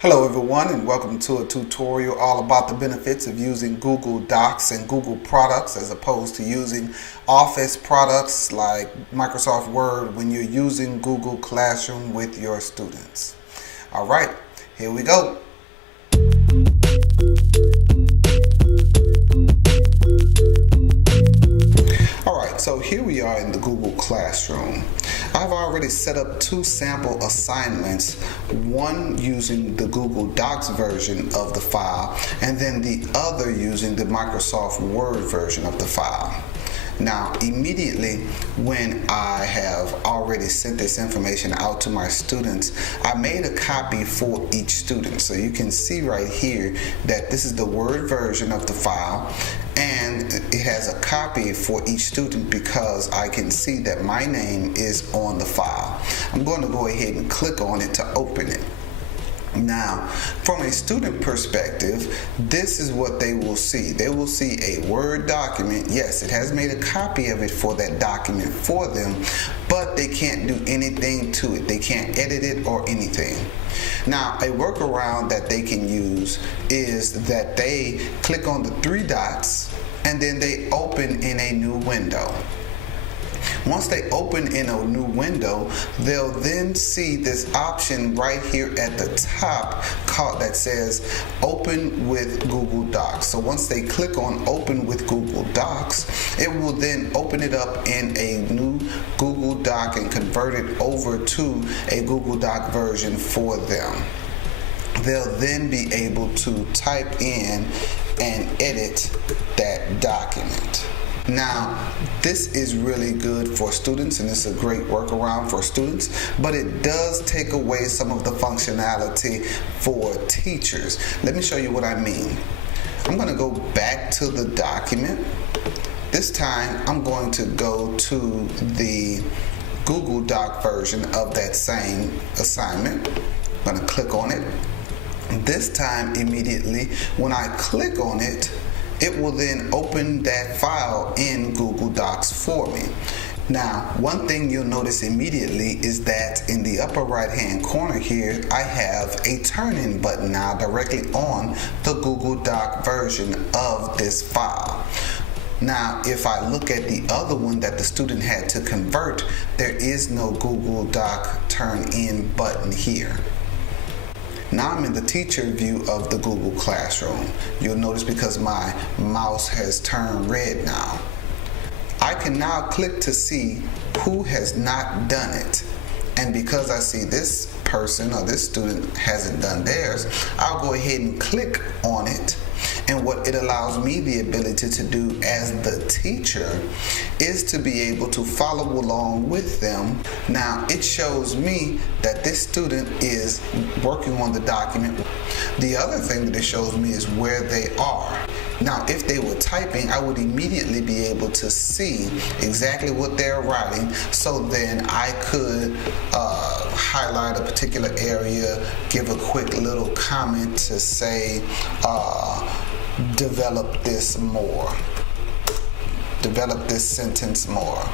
Hello everyone, and welcome to a tutorial all about the benefits of using Google Docs and Google products as opposed to using Office products like Microsoft Word when you're using Google Classroom with your students. All right, here we go. Alright, so here we are in the Google Classroom. I've already set up two sample assignments, one using the Google Docs version of the file and then the other using the Microsoft Word version of the file. Now, immediately when I have already sent this information out to my students, I made a copy for each student. So you can see right here that this is the Word version of the file, and it has a copy for each student because I can see that my name is on the file. I'm going to go ahead and click on it to open it. Now, from a student perspective, this is what they will see. They will see a Word document. Yes, it has made a copy of it for that document for them, but they can't do anything to it. They can't edit it or anything. Now, a workaround that they can use is that they click on the three dots and then they open in a new window. Once they open in a new window, they'll then see this option right here at the top that says Open with Google Docs. So once they click on Open with Google Docs, it will then open it up in a new Google Doc and convert it over to a Google Doc version for them. They'll then be able to type in and edit that document. Now, this is really good for students and it's a great workaround for students, but it does take away some of the functionality for teachers. Let me show you what I mean. I'm going to go back to the document. This time, I'm going to go to the Google Doc version of that same assignment. I'm going to click on it. This time, immediately, when I click on it, it will then open that file in Google Docs for me. Now, one thing you'll notice immediately is that in the upper right hand corner here, I have a turn-in button now directly on the Google Doc version of this file. Now, if I look at the other one that the student had to convert, there is no Google Doc turn-in button here. Now I'm in the teacher view of the Google Classroom. You'll notice because my mouse has turned red now. I can now click to see who has not done it. And because I see this person or this student hasn't done theirs, I'll go ahead and click on it. And what it allows me the ability to do as the teacher is to be able to follow along with them. Now, it shows me that this student is working on the document. The other thing that it shows me is where they are. Now, if they were typing, I would immediately be able to see exactly what they're writing, so then I could highlight a particular area, give a quick little comment to say, develop this more. Develop this sentence more.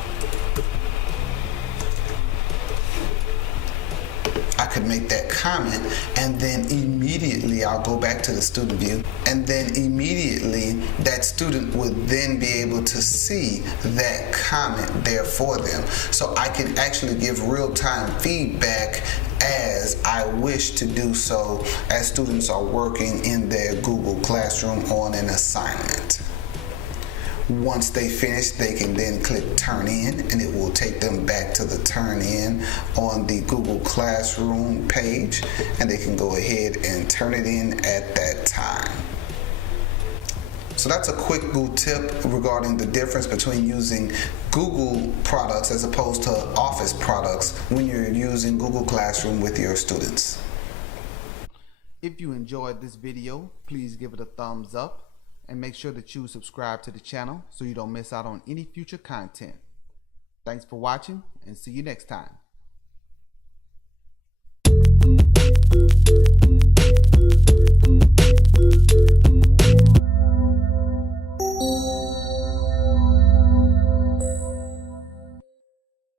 I could make that comment and then immediately I'll go back to the student view, and then immediately that student would then be able to see that comment there for them. So I can actually give real-time feedback as I wish to do so as students are working in their Google Classroom on an assignment. Once they finish, they can then click Turn In, and it will take them back to the Turn In on the Google Classroom page, and they can go ahead and turn it in at that time. So that's a quick GooTip regarding the difference between using Google products as opposed to Office products when you're using Google Classroom with your students. If you enjoyed this video, please give it a thumbs up. And make sure that you subscribe to the channel so you don't miss out on any future content. Thanks for watching and see you next time.